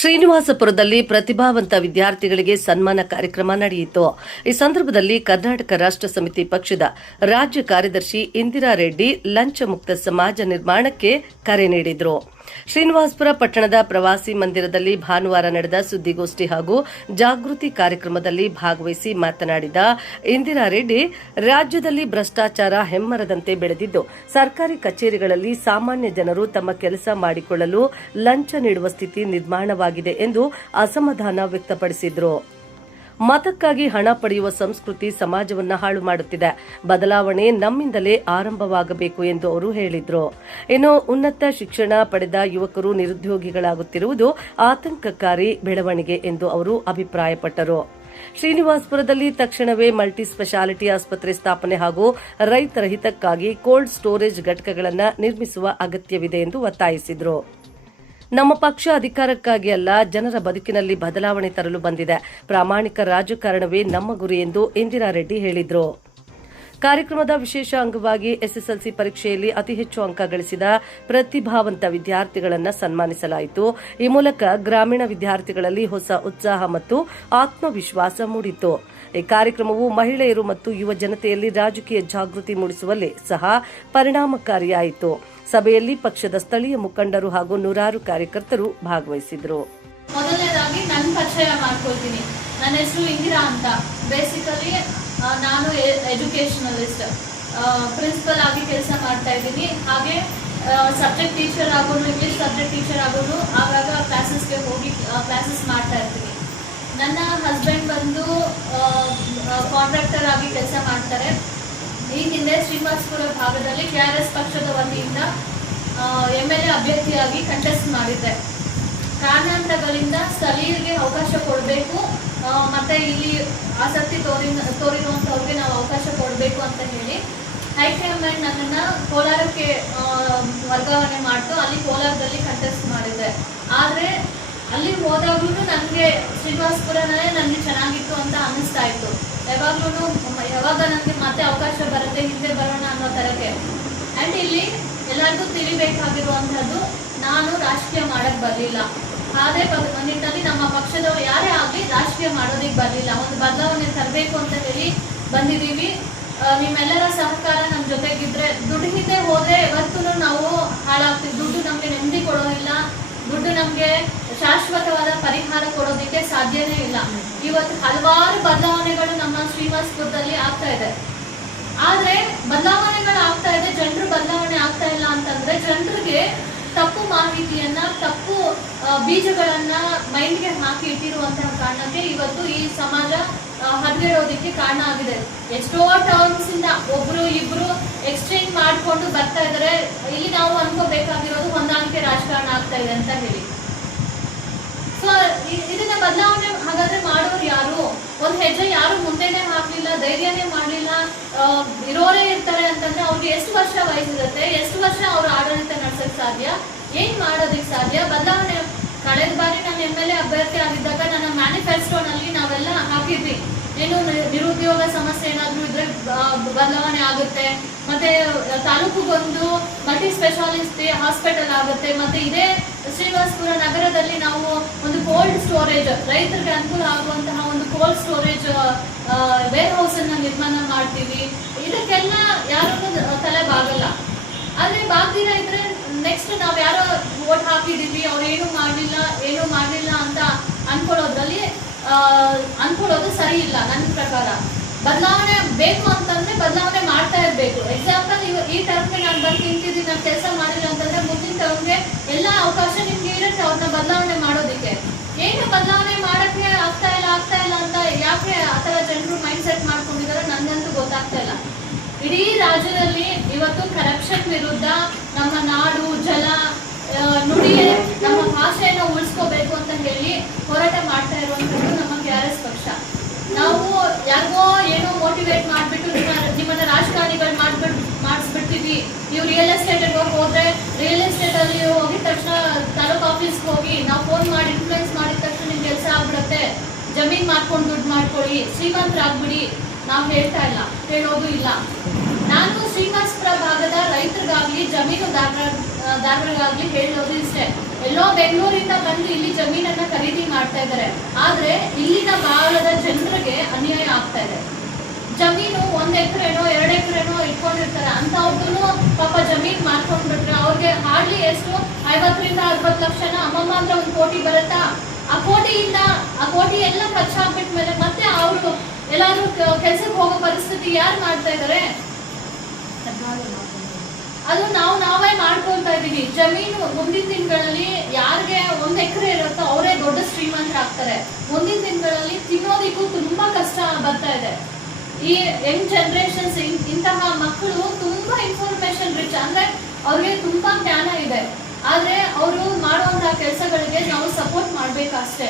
ಶ್ರೀನಿವಾಸಪುರದಲ್ಲಿ ಪ್ರತಿಭಾವಂತ ವಿದ್ಯಾರ್ಥಿಗಳಿಗೆ ಸನ್ಮಾನ ಕಾರ್ಯಕ್ರಮ ನಡೆಯಿತು. ಈ ಸಂದರ್ಭದಲ್ಲಿ ಕರ್ನಾಟಕ ರಾಷ್ಟ್ರ ಸಮಿತಿ ಪಕ್ಷದ ರಾಜ್ಯ ಕಾರ್ಯದರ್ಶಿ ಇಂದಿರಾ ರೆಡ್ಡಿ ಲಂಚ ಮುಕ್ತ ಸಮಾಜ ನಿರ್ಮಾಣಕ್ಕೆ ಕರೆ ನೀಡಿದರು. ಶ್ರೀನಿವಾಸಪುರ ಪಟ್ಟಣದ ಪ್ರವಾಸಿ ಮಂದಿರದಲ್ಲಿ ಭಾನುವಾರ ನಡೆದ ಸುದ್ದಿಗೋಷ್ಠಿ ಹಾಗೂ ಜಾಗೃತಿ ಕಾರ್ಯಕ್ರಮದಲ್ಲಿ ಭಾಗವಹಿಸಿ ಮಾತನಾಡಿದ ಇಂದಿರಾ ರೆಡ್ಡಿ, ರಾಜ್ಯದಲ್ಲಿ ಭ್ರಷ್ಟಾಚಾರ ಹೆಮ್ಮರದಂತೆ ಬೆಳೆದಿದ್ದು, ಸರ್ಕಾರಿ ಕಚೇರಿಗಳಲ್ಲಿ ಸಾಮಾನ್ಯ ಜನರು ತಮ್ಮ ಕೆಲಸ ಮಾಡಿಕೊಳ್ಳಲು ಲಂಚ ನೀಡುವ ಸ್ಥಿತಿ ನಿರ್ಮಾಣವಾಗಿದೆ ಎಂದು ಅಸಮಾಧಾನ ವ್ಯಕ್ತಪಡಿಸಿದರು. ಮತಕ್ಕಾಗಿ ಹಣ ಪಡೆಯುವ ಸಂಸ್ಕೃತಿ ಸಮಾಜವನ್ನು ಹಾಳು ಮಾಡುತ್ತಿದೆ. ಬದಲಾವಣೆ ನಮ್ಮಿಂದಲೇ ಆರಂಭವಾಗಬೇಕು ಎಂದು ಅವರು ಹೇಳಿದರು. ಇನ್ನು ಉನ್ನತ ಶಿಕ್ಷಣ ಪಡೆದ ಯುವಕರು ನಿರುದ್ಯೋಗಿಗಳಾಗುತ್ತಿರುವುದು ಆತಂಕಕಾರಿ ಬೆಳವಣಿಗೆ ಎಂದು ಅವರು ಅಭಿಪ್ರಾಯಪಟ್ಟರು. ಶ್ರೀನಿವಾಸಪುರದಲ್ಲಿ ತಕ್ಷಣವೇ ಮಲ್ಟಿ ಸ್ಪೆಷಾಲಿಟಿ ಆಸ್ಪತ್ರೆ ಸ್ಥಾಪನೆ ಹಾಗೂ ರೈತರ ಹಿತಕ್ಕಾಗಿ ಕೋಲ್ಡ್ ಸ್ಟೋರೇಜ್ ಘಟಕಗಳನ್ನು ನಿರ್ಮಿಸುವ ಅಗತ್ಯವಿದೆ ಎಂದು ಒತ್ತಾಯಿಸಿದರು. ನಮ್ಮ ಪಕ್ಷ ಅಧಿಕಾರಕ್ಕಾಗಿ ಅಲ್ಲ, ಜನರ ಬದುಕಿನಲ್ಲಿ ಬದಲಾವಣೆ ತರಲು ಬಂದಿದೆ. ಪ್ರಾಮಾಣಿಕ ರಾಜಕಾರಣವೇ ನಮ್ಮ ಗುರಿ ಎಂದು ಇಂದಿರಾ ರೆಡ್ಡಿ ಹೇಳಿದರು. ಕಾರ್ಯಕ್ರಮದ ವಿಶೇಷ ಅಂಗವಾಗಿ ಎಸ್ಎಸ್ಎಲ್ಸಿ ಪರೀಕ್ಷೆಯಲ್ಲಿ ಅತಿ ಹೆಚ್ಚು ಅಂಕ ಗಳಿಸಿದ ಪ್ರತಿಭಾವಂತ ವಿದ್ಯಾರ್ಥಿಗಳನ್ನು ಸನ್ಮಾನಿಸಲಾಯಿತು. ಈ ಮೂಲಕ ಗ್ರಾಮೀಣ ವಿದ್ಯಾರ್ಥಿಗಳಲ್ಲಿ ಹೊಸ ಉತ್ಸಾಹ ಮತ್ತು ಆತ್ಮವಿಶ್ವಾಸ ಮೂಡಿತು. ಈ ಕಾರ್ಯಕ್ರಮವು ಮಹಿಳೆಯರು ಮತ್ತು ಯುವ ಜನತೆಯಲ್ಲಿ ರಾಜಕೀಯ ಜಾಗೃತಿ ಮೂಡಿಸುವಲ್ಲಿ ಸಹ ಪರಿಣಾಮಕಾರಿಯಾಯಿತು. ಸಭೆಯಲ್ಲಿ ಪಕ್ಷದ ಸ್ಥಳೀಯ ಮುಖಂಡರು ಹಾಗೂ ನೂರಾರು ಕಾರ್ಯಕರ್ತರು ಭಾಗವಹಿಸಿದರು. ಮೊದಲನೇದಾಗಿ ನನ್ನ ಪರಿಚಯ ಮಾಡ್ಕೊಳ್ತೀನಿ. ನನ್ನ ಹೆಸರು ಇಂದಿರಾ ಅಂತ. ಬೇಸಿಕಲಿ ನಾನು ಎಜುಕೇಷನಲಿಸ್ಟ್, ಪ್ರಿನ್ಸಿಪಲ್ ಆಗಿ ಕೆಲಸ ಮಾಡ್ತಾ ಇದ್ದೀನಿ. ಹಾಗೆ ಸಬ್ಜೆಕ್ಟ್ ಟೀಚರ್ ಆಗೋದು, ಇಂಗ್ಲಿಷ್ ಸಬ್ಜೆಕ್ಟ್ ಟೀಚರ್ ಆಗೋದು, ಆಗಾಗ ಕ್ಲಾಸಸ್ಗೆ ಹೋಗಿ ಕ್ಲಾಸಸ್ ಮಾಡ್ತಾ ಇರ್ತೀನಿ. ನನ್ನ ಹಸ್ಬೆಂಡ್ ಬಂದು ಕಾಂಟ್ರಾಕ್ಟರ್ ಆಗಿ ಕೆಲಸ ಮಾಡ್ತಾರೆ. ಈ ಹಿಂದೆ ಶ್ರೀನಿವಾಸಪುರ ಭಾಗದಲ್ಲಿ ಕೆಆರ್ಎಸ್ ಪಕ್ಷದ ವತಿಯಿಂದ MLA ಅಭ್ಯರ್ಥಿಯಾಗಿ ಕಂಟೆಸ್ಟ್ ಮಾಡಿದ್ದೆ. ಕಾರಣಾಂತರಗಳಿಂದ ಸ್ಥಳೀಯರಿಗೆ ಅವಕಾಶ ಕೊಡಬೇಕು, ಮತ್ತೆ ಇಲ್ಲಿ ಆಸಕ್ತಿ ತೋರಿರುವಂಥವ್ರಿಗೆ ನಾವು ಅವಕಾಶ ಕೊಡಬೇಕು ಅಂತ ಹೇಳಿ ಹೈಕಮಾಂಡ್ ನನ್ನನ್ನು ಕೋಲಾರಕ್ಕೆ ವರ್ಗಾವಣೆ ಮಾಡ್ತು. ಅಲ್ಲಿ ಕೋಲಾರದಲ್ಲಿ ಕಂಟೆಸ್ಟ್ ಮಾಡಿದ್ದೆ. ಆದರೆ ಅಲ್ಲಿ ಹೋದಾಗ್ಲೂ ನನಗೆ ಶ್ರೀನಿವಾಸಪುರನೇ ನನಗೆ ಚೆನ್ನಾಗಿತ್ತು ಅಂತ ಅನ್ನಿಸ್ತಾ ಇತ್ತು. ಯಾವಾಗ ನನಗೆ ಮತ್ತೆ ಅವಕಾಶ ಬರುತ್ತೆ, ಹಿಂದೆ ಬರೋಣ ಅನ್ನೋ ಥರಕ್ಕೆ. ಆ್ಯಂಡ್ ಇಲ್ಲಿ ಎಲ್ಲರಿಗೂ ತಿಳಿಬೇಕಾಗಿರುವಂಥದ್ದು, ನಾನು ರಾಜಕೀಯ ಮಾಡೋಕ್ಕೆ ಬರಲಿಲ್ಲ. ಅದೇ ನಿಟ್ಟಿನಲ್ಲಿ ನಮ್ಮ ಪಕ್ಷದವರು ಯಾರೇ ಆಗಲಿ ರಾಜಕೀಯ ಮಾಡೋದಕ್ಕೆ ಬರಲಿಲ್ಲ. ಒಂದು ಬದಲಾವಣೆ ತರಬೇಕು ಅಂತ ಹೇಳಿ ಬಂದಿದ್ದೀವಿ. ನಿಮ್ಮೆಲ್ಲರ ಸಹಕಾರ ನಮ್ಮ ಜೊತೆಗಿದ್ರೆ, ದುಡ್ಡು ಹಿಂದೆ ಹೋದರೆ ಯಾವತ್ತೂ ನಾವು ಹಾಳಾಗ್ತೀವಿ. ದುಡ್ಡು ನಮಗೆ ನೆಮ್ಮದಿ ಕೊಡೋದಿಲ್ಲ, ದುಡ್ಡು ನಮಗೆ ಶಾಶ್ವತವಾದ ಪರಿಹಾರ ಕೊಡೋದಕ್ಕೆ ಸಾಧ್ಯನೇ ಇಲ್ಲ. ಇವತ್ತು ಹಲವಾರು ಬದಲಾವಣೆಗಳು ನಮ್ಮ ಶ್ರೀನಿವಾಸಪುರದಲ್ಲಿ ಆಗ್ತಾ ಇದೆ. ಆದರೆ ಬದಲಾವಣೆಗಳು ಆಗ್ತಾ ಇದೆ, ಜನರು ಬದಲಾವಣೆ ಆಗ್ತಾ ಇಲ್ಲ ಅಂತಂದ್ರೆ ಜನರಿಗೆ ತಪ್ಪು ಮಾಹಿತಿಯನ್ನ, ತಪ್ಪು ಬೀಜಗಳನ್ನ ಮೈಂಡ್ಗೆ ಹಾಕಿ ಇಟ್ಟಿರುವಂತಹ ಕಾರಣಕ್ಕೆ ಇವತ್ತು ಈ ಸಮಾಜ ಹದಗೆಡೋದಕ್ಕೆ ಕಾರಣ ಆಗಿದೆ. ಎಷ್ಟೋ ಟರ್ಮ್ಸ್ ಇಂದ ಒಬ್ರು ಇಬ್ರು ಎಕ್ಸ್ಚೇಂಜ್ ಮಾಡ್ಕೊಂಡು ಬರ್ತಾ ಇದ್ದಾರೆ. ಇಲ್ಲಿ ನಾವು ಅನ್ಕೋಬೇಕಾಗಿರೋದು ಹೊಂದಾಣಿಕೆ ರಾಜಕಾರಣ ಆಗ್ತಾ ಇದೆ ಅಂತ ಹೇಳಿ. ಸೊ ಇದನ್ನ ಬದಲಾವಣೆ ಹಾಗಾದ್ರೆ ಮಾಡೋರು ಯಾರು? ಒಂದು ಹೆಜ್ಜೆ ಯಾರು ಮುಂದೆನೆ ಹಾಕ್ಲಿಲ್ಲ, ಧೈರ್ಯನೇ ಮಾಡಲಿಲ್ಲ. ಇರೋರೇ ಇರ್ತಾರೆ ಅಂತಂದ್ರೆ ಅವ್ರಿಗೆ ಎಷ್ಟು ವರ್ಷ ವಯಸ್ಸಿರುತ್ತೆ, ಎಷ್ಟು ವರ್ಷ ಅವ್ರು ಆಡಳಿತ ನಡೆಸಕ್ ಸಾಧ್ಯ, ಏನ್ ಮಾಡೋದಕ್ಕೆ ಸಾಧ್ಯ? ಬದಲಾವಣೆ ಕಳೆದ ಬಾರಿ ನಾನು MLA ಅಭ್ಯರ್ಥಿ ಆಗಿದ್ದಾಗ ನನ್ನ ಮ್ಯಾನಿಫೆಸ್ಟೋನಲ್ಲಿ ನಾವೆಲ್ಲ ಹಾಕಿದ್ವಿ, ಏನು ನಿರುದ್ಯೋಗ ಸಮಸ್ಯೆ ಏನಾದರೂ ಇದ್ರೆ ಬದಲಾವಣೆ ಆಗುತ್ತೆ, ಮತ್ತೆ ತಾಲೂಕಿಗೊಂದು ಮಲ್ಟಿ ಸ್ಪೆಷಾಲಿಟಿ ಹಾಸ್ಪಿಟಲ್ ಆಗುತ್ತೆ, ಮತ್ತೆ ಇದೇ ಶ್ರೀನಿವಾಸಪುರ ನಗರದಲ್ಲಿ ನಾವು ಒಂದು ಕೋಲ್ಡ್ ಸ್ಟೋರೇಜ್, ರೈತರಿಗೆ ಅನುಕೂಲ ಆಗುವಂತಹ ಒಂದು ಕೋಲ್ಡ್ ಸ್ಟೋರೇಜ್ ವೇರ್ ಹೌಸ್ ಅನ್ನ ನಿರ್ಮಾಣ ಮಾಡ್ತೀವಿ. ಇದಕ್ಕೆಲ್ಲ ಯಾರು ತಲೆ ಬಾಗಲ್ಲ. ಆದ್ರೆ ಬಾಗ್ದಿರ ಇದ್ರೆ ನೆಕ್ಸ್ಟ್ ನಾವ್ ಯಾರೋ ವೋಟ್ ಹಾಕಿದೀವಿ, ಅವ್ರು ಏನು ಮಾಡಲಿಲ್ಲ ಅಂತ ಅನ್ಕೊಳ್ಳೋದು ಸರಿ ಇಲ್ಲ. ನನ್ನ ಪ್ರಕಾರ ಬದಲಾವಣೆ ಬೇಕು ಅಂತಂದ್ರೆ ಬದಲಾವಣೆ ಮಾಡ್ತಾ ಇರ್ಬೇಕು. ಎಕ್ಸಾಂಪಲ್, ಈ ಟರ್ಮ್ಗೆ ನಾನು ಬಂದು ನಿಂತಿದ್ದೀನಿ, ನಾನು ಕೆಲಸ ಮಾಡಿಲ್ಲ ಅಂತಂದ್ರೆ ಮುಂದಿನ ಟರ್ಮ್ಗೆ ಎಲ್ಲ ಅವಕಾಶ ನಿಮ್ಗೆ ಇರುತ್ತೆ ಅವ್ರನ್ನ ಬದಲಾವಣೆ ಮಾಡೋದಕ್ಕೆ. ಏನು ಬದಲಾವಣೆ ಮಾಡಕ್ಕೆ ಆಗ್ತಾ ಇಲ್ಲ ಅಂತ ಯಾಕೆ ಆ ಥರ ಜನರು ಮೈಂಡ್ ಸೆಟ್ ಮಾಡ್ಕೊಂಡಿದ್ದಾರೆ ನನಗಂತೂ ಗೊತ್ತಾಗ್ತಾ ಇಲ್ಲ. ಇಡೀ ರಾಜ್ಯದಲ್ಲಿ ಇವತ್ತು ಕರಪ್ಷನ್ ವಿರುದ್ಧ ನಮ್ಮ ನಾಡು, ಜಲ, ನುಡಿ, ನಮ್ಮ ಭಾಷೆಯನ್ನು ಉಳಿಸ್ಕೋಬೇಕು ಅಂತ ಹೇಳಿ ಹೋರಾಟ ಮಾಡ್ತಾ ಇರುವಂಥದ್ದು ನಮ್ಮ KRS ಪಕ್ಷ. ನಾವು ಯಾರಿಗೋ ಏನೋ ಮೋಟಿವೇಟ್ ಮಾಡಿಬಿಟ್ಟು ನಿಮ್ಮನ್ನ ರಾಜಕಾರಣಿಗಳು ಮಾಡಿಸ್ಬಿಡ್ತೀವಿ. ನೀವು ರಿಯಲ್ ಎಸ್ಟೇಟ್ಗೆ ಹೋದ್ರೆ ರಿಯಲ್ ಎಸ್ಟೇಟಲ್ಲಿ ಹೋಗಿದ ತಕ್ಷಣ ತಾಲೂಕು ಆಫೀಸ್ಗೆ ಹೋಗಿ ನಾವು ಫೋನ್ ಮಾಡಿ ಇನ್ಫ್ಲೂಯೆನ್ಸ್ ಮಾಡಿದ ತಕ್ಷಣ ನಿಮ್ಮ ಕೆಲಸ ಆಗ್ಬಿಡುತ್ತೆ, ಜಮೀನು ಮಾಡ್ಕೊಂಡು ದುಡ್ಡು ಮಾಡ್ಕೊಳ್ಳಿ, ಶ್ರೀಮಂತರಾಗ್ಬಿಡಿ. ನಾವು ಹೇಳ್ತಾ ಇಲ್ಲ, ಹೇಳೋದು ಇಲ್ಲ. ನಾನು ಶ್ರೀನಿವಾಸಪುರ ಭಾಗದ ರೈತರಿಗಾಗ್ಲಿ, ಜಮೀನುದಾರರಿಗಾಗ್ಲಿ ಹೇಳೋದು ಇಷ್ಟೇ. ಎಲ್ಲೋ ಬೆಂಗಳೂರಿಂದ ಬಂದು ಇಲ್ಲಿ ಜಮೀನನ್ನ ಖರೀದಿ ಮಾಡ್ತಾ ಇದ್ದಾರೆ. ಆದ್ರೆ ಇಲ್ಲಿನ ಭಾಗದ ಜನರಿಗೆ ಅನ್ಯಾಯ ಆಗ್ತಾ ಇದೆ. ಜಮೀನು 1 ಎಕರೆನೋ 2 ಎಕರೆನೋ ಇಟ್ಕೊಂಡಿರ್ತಾರೆ, ಅಂತವ್ರದ್ದು ಪಾಪ ಜಮೀನ್ ಮಾಡ್ಕೊಂಡ್ಬಿಟ್ರೆ ಅವ್ರಿಗೆ ಹಾರ್ಡ್ಲಿ ಎಷ್ಟು 50ರಿಂದ 60 ಲಕ್ಷನ ಅಮ್ಮಮ್ಮ ಅಂದ್ರೆ 1 ಕೋಟಿ ಬರುತ್ತಾ? ಆ ಕೋಟಿ ಎಲ್ಲ ಖರ್ಚಾಗ್ಬಿಟ್ಮೇಲೆ ಮತ್ತೆ ಅವರು ಎಲ್ಲಾದ್ರೂ ಕೆಲ್ಸಕ್ಕೆ ಹೋಗೋ ಪರಿಸ್ಥಿತಿ ಯಾರು ಮಾಡ್ತಾ ಇದಾರೆ? ಅದು ನಾವೇ ಮಾಡ್ಕೊಳ್ತಾ ಇದೀವಿ. ಜಮೀನು ಮುಂದಿನ ದಿನಗಳಲ್ಲಿ ಯಾರಿಗೆ 1 ಎಕರೆ ಇರುತ್ತೋ ಅವರೇ ದೊಡ್ಡ ಶ್ರೀಮಂತರಾಗ್ತಾರೆ. ಮುಂದಿನ ದಿನಗಳಲ್ಲಿ ತಿನ್ನೋದಿಕ್ಕೂ ತುಂಬಾ ಕಷ್ಟ ಬರ್ತಾ ಇದೆ. ಈ ಯಂಗ್ ಜನರೇಷನ್ಸ್ ಇಂತಹ ಮಕ್ಕಳು ತುಂಬಾ ಇನ್ಫಾರ್ಮೇಶನ್ ರಿಚ್, ಅಂದ್ರೆ ಅವ್ರಿಗೆ ತುಂಬಾ ಜ್ಞಾನ ಇದೆ. ಆದ್ರೆ ಅವರು ಮಾಡುವಂತಹ ಕೆಲಸಗಳಿಗೆ ನಾವು ಸಪೋರ್ಟ್ ಮಾಡ್ಬೇಕಷ್ಟೇ.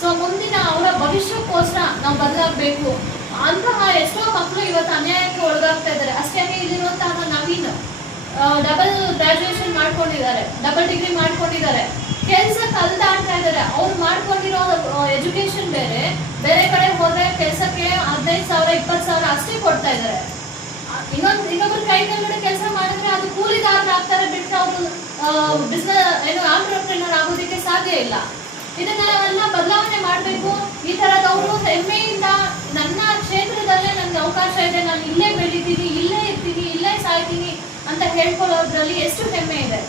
ಸೊ ಮುಂದಿನ ಅವರ ಭವಿಷ್ಯಕ್ಕೋಸ್ಕರ ನಾವು ಬದಲಾಗಬೇಕು. ಅಂತಹ ಎಷ್ಟೋ ಮಕ್ಕಳು ಇವತ್ತು ಅನ್ಯಾಯಕ್ಕೆ ಒಳಗಾಗ್ತಾ ಇದ್ದಾರೆ. ಅಷ್ಟೇ ಇಲ್ಲಿರುವಂತಹ ನವೀನ್ ಡಬಲ್ ಗ್ರಾಜುಯೇಷನ್ ಮಾಡ್ಕೊಂಡಿದ್ದಾರೆ, ಡಬಲ್ ಡಿಗ್ರಿ ಮಾಡ್ಕೊಂಡಿದ್ದಾರೆ, ಕೆಲಸ ಕಲ್ದಾಡ್ತಾ ಇದ್ದಾರೆ. ಅವ್ರು ಮಾಡ್ಕೊಂಡಿರೋ ಎಜುಕೇಶನ್ ಬೇರೆ ಕಡೆ ಹೋದ್ರೆ ಕೆಲಸಕ್ಕೆ 15,000 20,000 ಅಷ್ಟೇ ಕೊಡ್ತಾ ಇದ್ದಾರೆ. ಇನ್ನೊಬ್ರು ಕೈ ಕೆಳಗಡೆ ಕೆಲಸ ಮಾಡಿದ್ರೆ ಅದು ಕೂಲಿದಾರರಾಗ್ತಾರೆ ಬಿಟ್ಟು ಅವರು ಬಿಸ್ನೆಸ್ ಆಂಟ್ರಪ್ರಿನರ್ ಆಗೋದಕ್ಕೆ ಸಾಧ್ಯ ಇಲ್ಲ. ಇದನ್ನೆಲ್ಲ ಬದಲಾವಣೆ ಮಾಡಬೇಕು. ಈ ತರದವರು ಹೆಮ್ಮೆಯಿಂದ ನನ್ನ ಕ್ಷೇತ್ರದಲ್ಲೇ ನನ್ಗೆ ಅವಕಾಶ ಇದೆ, ನಾನು ಇಲ್ಲೇ ಬೆಳಿತೀನಿ, ಇಲ್ಲೇ ಇರ್ತೀನಿ, ಇಲ್ಲೇ ಸಾಯ್ತೀನಿ ಅಂತ ಹೇಳ್ಕೊಳ್ಳೋದ್ರಲ್ಲಿ ಎಷ್ಟು ಹೆಮ್ಮೆ ಇದೆ.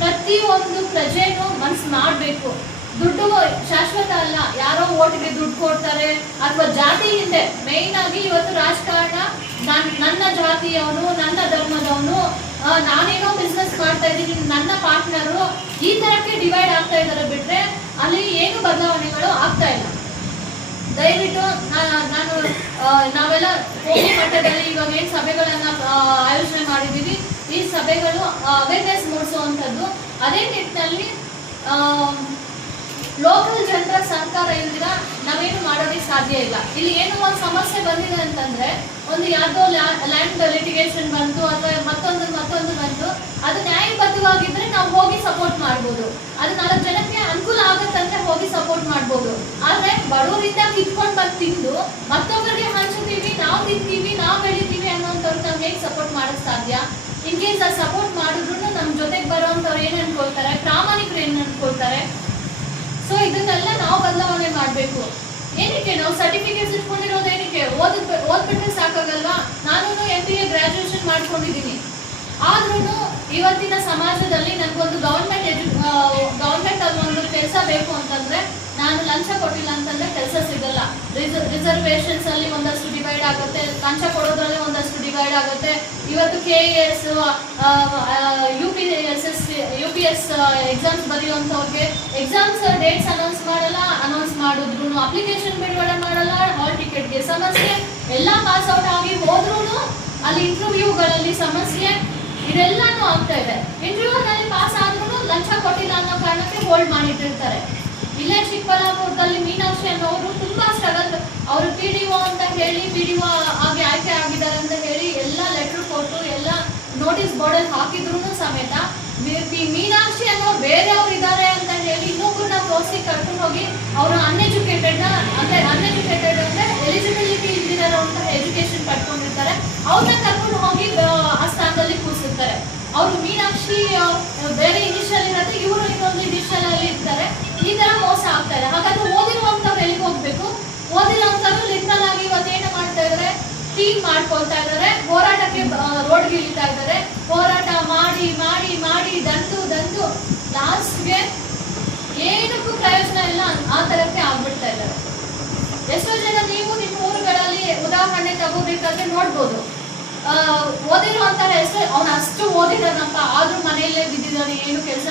ಪ್ರತಿಯೊಂದು ಪ್ರಜೆನೂ ಮನ್ಸು ಮಾಡಬೇಕು. ದುಡ್ಡು ಶಾಶ್ವತ ಅಲ್ಲ. ಯಾರೋ ಓಟಿಗೆ ದುಡ್ಡು ಕೊಡ್ತಾರೆ ಅಥವಾ ಜಾತಿ ಹಿಂದೆ ಮೇಯ್ನ್ ಆಗಿ ಇವತ್ತು ರಾಜಕಾರಣ ನನ್ನ ಜಾತಿಯವನು, ನನ್ನ ಧರ್ಮದವನು, ನಾನೇನೋ ಬಿಸ್ನೆಸ್ ಮಾಡ್ತಾ ಇದ್ದೀನಿ, ನನ್ನ ಪಾರ್ಟ್ನರು, ಈ ತರಕ್ಕೆ ಡಿವೈಡ್ ಆಗ್ತಾ ಇದ್ದಾರೆ ಬಿಟ್ರೆ ಅಲ್ಲಿ ಏನು ಬದಲಾವಣೆಗಳು ಆಗ್ತಾ ಇಲ್ಲ. ದಯವಿಟ್ಟು ನಾವೆಲ್ಲ ಹೋಗಿ ಮಟ್ಟದಲ್ಲಿ ಇವಾಗ ಏನು ಸಭೆಗಳನ್ನ ಆಯೋಜನೆ ಮಾಡಿದ್ದೀವಿ, ಈ ಸಭೆಗಳು ಅವೇರ್ನೆಸ್ ಮೂಡಿಸುವಂಥದ್ದು. ಅದೇ ನಿಟ್ಟಿನಲ್ಲಿ ಲೋಕಲ್ ಜನರ ಸರ್ಕಾರ ಇಲ್ದಿರ ನಾವೇನು ಮಾಡೋದಕ್ಕೆ ಸಾಧ್ಯ ಇಲ್ಲ. ಇಲ್ಲಿ ಏನೋ ಒಂದು ಸಮಸ್ಯೆ ಬಂದಿದೆ ಅಂತಂದ್ರೆ ಒಂದು ಯಾವುದೋ ಲ್ಯಾಂಡ್ ಲಿಟಿಗೇಷನ್ ಬಂತು ಅಥವಾ ಮತ್ತೊಂದು ಬಂತು, ಅದು ನ್ಯಾಯಬದ್ಧವಾಗಿದ್ರೆ ನಾವು ಹೋಗಿ ಸಪೋರ್ಟ್ ಮಾಡ್ಬೋದು. ಅದು 4 ಜನಕ್ಕೆ ಅನುಕೂಲ ಆಗತ್ತಂತೆ ಹೋಗಿ ಸಪೋರ್ಟ್ ಮಾಡ್ಬೋದು. ಆದ್ರೆ ಬಡವರಿಂದ ಕಿತ್ಕೊಂಡು ಬಂದು ತಿಂದು ಮತ್ತೊಬ್ಬರಿಗೆ ಹಂಚ್ತೀವಿ, ನಾವು ತಿಂತೀವಿ, ನಾವು ಬೆಳಿತೀವಿ ಅನ್ನೋಂಥವ್ರು ನಮ್ಗೆ ಹೇಗೆ ಸಪೋರ್ಟ್ ಮಾಡಕ್ ಸಾಧ್ಯ? ಇನ್ ಕೇಸ್ ಅದು ಸಪೋರ್ಟ್ ಮಾಡಿದ್ರು ನಮ್ಮ ಜೊತೆಗೆ ಬರೋಂಥವ್ರು ಏನ್ ಅನ್ಕೊಳ್ತಾರೆ, ಪ್ರಾಮಾಣಿಕರು ಏನ್ ಅನ್ಕೊಳ್ತಾರೆ? ಸೊ ಇದನ್ನೆಲ್ಲ ನಾವು ಬದಲಾವಣೆ ಮಾಡಬೇಕು. ಏನಕ್ಕೆ ನಾವು ಸರ್ಟಿಫಿಕೇಟ್ಸ್ ಇಟ್ಕೊಂಡಿರೋದು? ಏನಕ್ಕೆ ಓದ್ಬಿಟ್ರೆ ಸಾಕಾಗಲ್ವಾ? ನಾನು MBA ಗ್ರಾಜುಯೇಷನ್ ಮಾಡ್ಕೊಂಡಿದ್ದೀನಿ. ಆದ್ರೂ ಇವತ್ತಿನ ಸಮಾಜದಲ್ಲಿ ನನಗೊಂದು ಗೌರ್ಮೆಂಟ್ ಅಲ್ಲಿ ಒಂದು ಕೆಲಸ ಬೇಕು ಅಂತಂದ್ರೆ ನಾನು ಲಂಚ ಕೊಟ್ಟಿಲ್ಲ ಅಂತಂದ್ರೆ ಕೆಲಸ ಸಿಗಲ್ಲ. ರಿಸರ್ವೇಷನ್ಸ್ ಅಲ್ಲಿ ಒಂದಷ್ಟು ಡಿವೈಡ್ ಆಗುತ್ತೆ, ಲಂಚ ಕೊಡೋದ್ರಲ್ಲಿ ಒಂದಷ್ಟು ಡಿವೈಡ್ ಆಗುತ್ತೆ. ಇವತ್ತು KAS UPS ಎಕ್ಸಾಮ್ಸ್ ಬರೆಯುವಂಥವ್ರಿಗೆ ಎಕ್ಸಾಮ್ಸ್ ಡೇಟ್ಸ್ ಅನೌನ್ಸ್ ಮಾಡಿದ್ರು, ಅಪ್ಲಿಕೇಶನ್ ಬಿಡುಗಡೆ ಮಾಡಲ್ಲ, ಹಾಲ್ ಟಿಕೆಟ್ಗೆ ಸಮಸ್ಯೆ, ಎಲ್ಲ ಪಾಸ್ ಔಟ್ ಆಗಿ ಹೋದ್ರೂ ಅಲ್ಲಿ ಇಂಟರ್ವ್ಯೂಗಳಲ್ಲಿ ಸಮಸ್ಯೆ, ಇದೆಲ್ಲಾನು ಆಗ್ತಾ ಇದೆ. ಇಂಟರ್ವ್ಯೂನಲ್ಲಿ ಪಾಸ್ ಆದ್ರೂ ಲಂಚ ಕೊಟ್ಟಿಲ್ಲ ಅನ್ನೋ ಕಾರಣಕ್ಕೆ ಹೋಲ್ಡ್ ಮಾಡಿಟ್ಟಿರ್ತಾರೆ. ಇಲ್ಲೇ ಚಿಕ್ಕಬಳ್ಳಾಪುರದಲ್ಲಿ ಮೀನಾಕ್ಷಿ ಅನ್ನೋರು ತುಂಬಾ ಸ್ಟ್ರಗಲ್. ಅವರು PDO ಅಂತ ಹೇಳಿ PDO ಆಗಿ ಆಯ್ಕೆ ಆಗಿದ್ದಾರೆ ಅಂತ ಹೇಳಿ ಎಲ್ಲ ಲೆಟರ್ ಕೊಟ್ಟು ಎಲ್ಲ ನೋಟಿಸ್ ಬೋರ್ಡಲ್ಲಿ ಹಾಕಿದ್ರು ಸಮೇತ ಮೀನಾಕ್ಷಿ ಅನ್ನೋ ಬೇರೆಯವ್ರು ಇದ್ದಾರೆ ಅಂತ ಹೇಳಿ ಇನ್ನೊಬ್ಬರನ್ನ ಪೋಸ್ಟಿಗೆ ಕರ್ಕೊಂಡು ಹೋಗಿ ಅವರು ಅನ್ಎಜುಕೇಟೆಡ್ ಅಂದ್ರೆ ಎಲಿಜಿಬಿಲಿಟಿ ಇಲ್ದಿರೋಂತಹ ಎಜುಕೇಶನ್ ಪಡ್ಕೊಂಡಿರ್ತಾರೆ, ಅವ್ರನ್ನ ಕರ್ಕೊಂಡು ಹೋಗಿ ಆ ಸ್ಥಾನದಲ್ಲಿ ಕೂರಿಸಿರ್ತಾರೆ. ಅವರು ಮೀನಾಕ್ಷಿ ಬೇರೆ ಇನಿಷಿಯಲ್ ಇರುತ್ತೆ, ಇವರು ಇನ್ನೊಂದು ಇನಿಷಿಯಲ್ ಅಲ್ಲಿ ಇರ್ತಾರೆ. ಈ ತರ ಮೋಸ ಆಗ್ತಾ ಇದೆ. ಹಾಗಾದ್ರೆ ಓದಿರುವಂತವ್ರು ಎಲ್ಲಿಗೆ ಹೋಗ್ಬೇಕು? ಓದಿರೋಂಥವ್ರು ಲಿಟ್ರಲ್ ಆಗಿ ಇವತ್ತೇನು ಮಾಡ್ತಾ ಇದಾರೆ, ಟೀಮ್ ಮಾಡ್ಕೊಳ್ತಾ ಇದಾರೆ, ಹೋರಾಟಕ್ಕೆ ರೋಡ್ಗೆ ಇಳಿತಾ ಇದ್ದಾರೆ. ಹೋರಾಟ ಮಾಡಿ ಮಾಡಿ ಮಾಡಿ ದಂದು ಲಾಸ್ಟ್ಗೆ ಏನಕ್ಕೂ ಪ್ರಯೋಜನ ಇಲ್ಲ, ಆ ತರಕ್ಕೆ ಆಗ್ಬಿಡ್ತಾ ಇದ್ದಾರೆ. ಎಷ್ಟೋ ಜನ ನೀವು ನಿಮ್ಮ ಊರುಗಳಲ್ಲಿ ಉದಾಹರಣೆ ತಗೋಬೇಕಾದ್ರೆ ನೋಡ್ಬೋದು, ಓದಿರುವಂತಹ ಹೆಸರು ಅವನು ಅಷ್ಟು ಓದಿದಾನಪ್ಪ, ಆದ್ರೂ ಮನೆಯಲ್ಲೇ ಬಿದ್ದಿದ್ದಾನೆ, ಏನು ಕೆಲಸ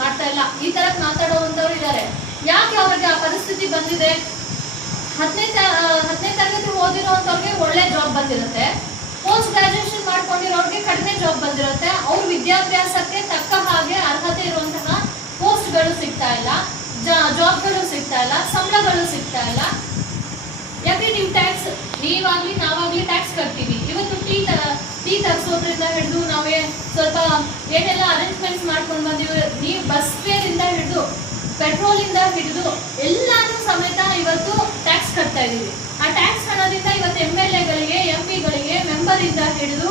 ಮಾಡ್ತಾ ಇಲ್ಲ, ಈ ತರ ಮಾತಾಡುವಂತವ್ರು ಇದ್ದಾರೆ. ಯಾಕೆ ಅವ್ರಿಗೆ ಆ ಪರಿಸ್ಥಿತಿ ಬಂದಿದೆ? 10ನೇ ತರಗತಿ ಓದಿರುವಂತವ್ರಿಗೆ ಒಳ್ಳೆ ಜಾಬ್ ಬಂದಿರುತ್ತೆ, ಪೋಸ್ಟ್ ಗ್ರಾಜುಯೇಷನ್ ಮಾಡ್ಕೊಂಡಿರೋರಿಗೆ ಕಡಿಮೆ ಜಾಬ್ ಬಂದಿರುತ್ತೆ. ಅವ್ರ ವಿದ್ಯಾಭ್ಯಾಸಕ್ಕೆ ತಕ್ಕ ಹಾಗೆ ಅರ್ಹತೆ ಇರುವಂತಹ ಪೋಸ್ಟ್ಗಳು ಸಿಗ್ತಾ ಇಲ್ಲ, ಜಾಬ್ಗಳು ಸಿಗ್ತಾ ಇಲ್ಲ, ಸಂಬಳಗಳು ಸಿಗ್ತಾ ಇಲ್ಲ. ಯಾಕೆ ನೀವು ಟ್ಯಾಕ್ಸ್, ನೀವಾಗ್ಲಿ ನಾವಾಗ್ಲಿ ಟ್ಯಾಕ್ಸ್ ಕಟ್ತೀವಿ. ಇವತ್ತು ಟೀ ತರಿಸೋದ್ರಿಂದ ಹಿಡಿದು ನಾವೇ ಸ್ವಲ್ಪ ಏನೆಲ್ಲ ಅರೇಂಜ್ಮೆಂಟ್ಸ್ ಮಾಡ್ಕೊಂಡು ಬಂದಿವಿ, ನೀವು ಬಸ್ ಫೇರ್ ಇಂದ ಹಿಡಿದು ಪೆಟ್ರೋಲ್ ಇಂದ ಹಿಡಿದು ಎಲ್ಲಾನು ಸಮೇತ ಇವತ್ತು ಟ್ಯಾಕ್ಸ್ ಕಟ್ತಾ ಇದೀವಿ. ಆ ಟ್ಯಾಕ್ಸ್ ಹಣದಿಂದ ಇವತ್ತು MLAಗಳಿಗೆ MP ಗಳಿಗೆ ಮೆಂಬರ್ ಇಂದ ಹಿಡಿದು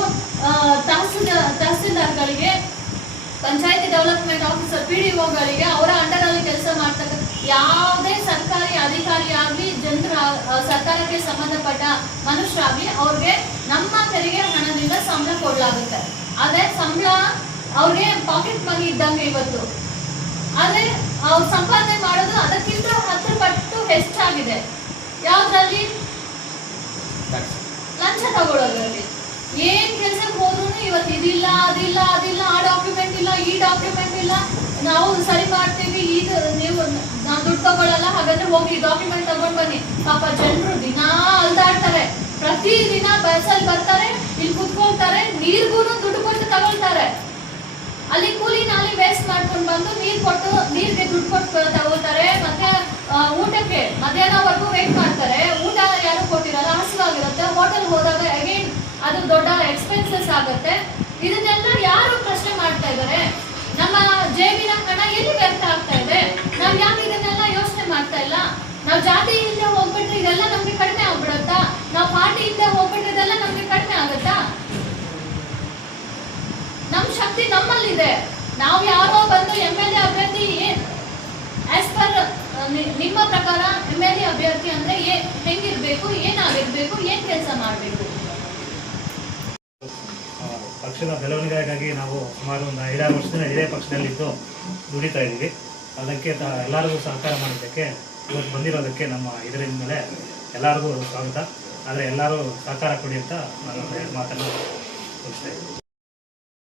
ತಹಸೀಲ್ದಾರ್ಗಳಿಗೆ ಪಂಚಾಯತಿ ಡೆವಲಪ್ಮೆಂಟ್ ಆಫೀಸರ್ PDOಗಳಿಗೆ ಅವರ ಅಂಡರ್ ಅಲ್ಲಿ ಕೆಲಸ ಮಾಡ್ತಾರೆ. ಯಾವುದೇ ಸರ್ಕಾರಿ ಅಧಿಕಾರಿ ಆಗ್ಲಿ, ಜನರ ಸರ್ಕಾರಕ್ಕೆ ಸಂಬಂಧಪಟ್ಟ ಮನುಷ್ಯರಾಗ್ಲಿ, ಅವ್ರಿಗೆ ನಮ್ಮ ತೆರಿಗೆ ಹಣದಿಂದ ಸಂಬಳ ಕೊಡ್ಲಾಗುತ್ತೆ. ಅದೇ ಸಂಬಳ ಅವ್ರಿಗೆ ಪಾಕೆಟ್ ಮನಿ ಇದ್ದಂಗೆ ಇವತ್ತು. ಆದ್ರೆ ಅವ್ರು ಸಂಪಾದನೆ ಮಾಡೋದು ಅದಕ್ಕಿಂತ 10 ಪಟ್ಟು ಹೆಚ್ಚಾಗಿದೆ. ಯಾವ್ದ್ರಲ್ಲಿ? ಲಂಚ ತಗೊಳ್ಳೋದ್ರಲ್ಲಿ. ಏನ್ ಕೆಲ್ಸಕ್ಕೆ ಹೋದ್ರು ಇವತ್ತು ಇದಿಲ್ಲ, ಅದಿಲ್ಲ, ಆ ಡಾಕ್ಯುಮೆಂಟ್ ಇಲ್ಲ, ಈ ಡಾಕ್ಯುಮೆಂಟ್ ಇಲ್ಲ, ನಾವು ಸರಿ ಮಾಡ್ತೀವಿ, ಈಗ ನೀವು ನಾವು ದುಡ್ಡು ತಗೊಳ್ಳಲ್ಲ, ಹಾಗಾದ್ರೆ ಹೋಗಿ ಡಾಕ್ಯುಮೆಂಟ್ ತಗೊಂಡ್ ಬನ್ನಿ. ಪಾಪ ಜನರು ದಿನಾ ಅಲ್ದಾಡ್ತಾರೆ, ಪ್ರತಿ ದಿನ ಬಸ್ಸಲ್ಲಿ ಬರ್ತಾರೆ, ಇಲ್ಲಿ ಕುತ್ಕೊಳ್ತಾರೆ, ನೀರ್ಗೂ ದುಡ್ಡು ಕೊಟ್ಟು ತಗೊಳ್ತಾರೆ. ಅಲ್ಲಿ ಕೂಲಿ ನಾಲಿ ವೇಸ್ಟ್ ಮಾಡ್ಕೊಂಡು ಬಂದು ನೀರ್ಗೆ ದುಡ್ಡು ಕೊಟ್ಟು ತಗೊಳ್ತಾರೆ. ಮತ್ತೆ ಊಟಕ್ಕೆ ಮಧ್ಯಾಹ್ನವರೆಗೂ ವೇಟ್ ಮಾಡ್ತಾರೆ. ಊಟ ಯಾರು ಕೊಟ್ಟಿರಲ್ಲ, ಹಸಿವಾಗಿರುತ್ತೆ. ಹೋಟೆಲ್ ಹೋದಾಗ ಅಗೇನ್ ಅದು ದೊಡ್ಡ ಎಕ್ಸ್ಪೆನ್ಸಸ್ ಆಗುತ್ತೆ. ಇದನ್ನೆಲ್ಲ ಯಾರು ಪ್ರಶ್ನೆ ಮಾಡ್ತಾ ಇದ್ದಾರೆ? ನಮ್ಮ ಜೇಬಿನ ಹಣ ಎಲ್ಲಿ ವ್ಯರ್ಥ ಆಗ್ತಾ ಇದೆ? ನಾವ್ ಯಾಕೆ ಇದನ್ನೆಲ್ಲ ಯೋಚನೆ ಮಾಡ್ತಾ ಇಲ್ಲ? ನಾವು ಜಾತಿ ಇಲ್ಲದೆ ಹೋಗ್ಬಿಟ್ರೆ ಇದೆಲ್ಲ ನಮ್ಗೆ ಕಡಿಮೆ ಆಗ್ಬಿಡತ್ತಾ? ನಾವು ಪಾರ್ಟಿ ಇಲ್ಲದೆ ಹೋಗ್ಬಿಟ್ರೆ ಇದೆಲ್ಲ ನಮ್ಗೆ ಕಡಿಮೆ ಆಗತ್ತಾ? ನಮ್ ಶಕ್ತಿ ನಮ್ಮಲ್ಲಿದೆ. ನಾವು ಯಾರೋ ಬಂದು MLA ಅಭ್ಯರ್ಥಿ ಆಸ್ ಪರ್ ನಿಮ್ಮ ಪ್ರಕಾರ MLA ಅಭ್ಯರ್ಥಿ ಅಂದ್ರೆ ಹೆಂಗಿರ್ಬೇಕು, ಏನಾಗಿರ್ಬೇಕು, ಏನ್ ಕೆಲಸ ಮಾಡ್ಬೇಕು? ಪಕ್ಷದ ಬೆಳವಣಿಗೆಗಾಗಿ ನಾವು ಸುಮಾರು ಒಂದು 5-6 ವರ್ಷದಿಂದ ಇದೇ ಪಕ್ಷದಲ್ಲಿದ್ದು ದುಡಿತಾ ಇದ್ದೀವಿ. ಅದಕ್ಕೆ ಎಲ್ಲರಿಗೂ ಸಹಕಾರ ಮಾಡೋದಕ್ಕೆ ಇವತ್ತು ಬಂದಿರೋದಕ್ಕೆ ನಮ್ಮ ಇದರಿಂದ ಮೇಲೆ ಎಲ್ಲರಿಗೂ ಸ್ವಾಗತ. ಆದರೆ ಎಲ್ಲರೂ ಸಹಕಾರ ಕೊಡಿ ಅಂತ ನಾನು ಮಾತನ್ನು ಮುಗಿಸ್ತಾ ಇದ್ದೀನಿ.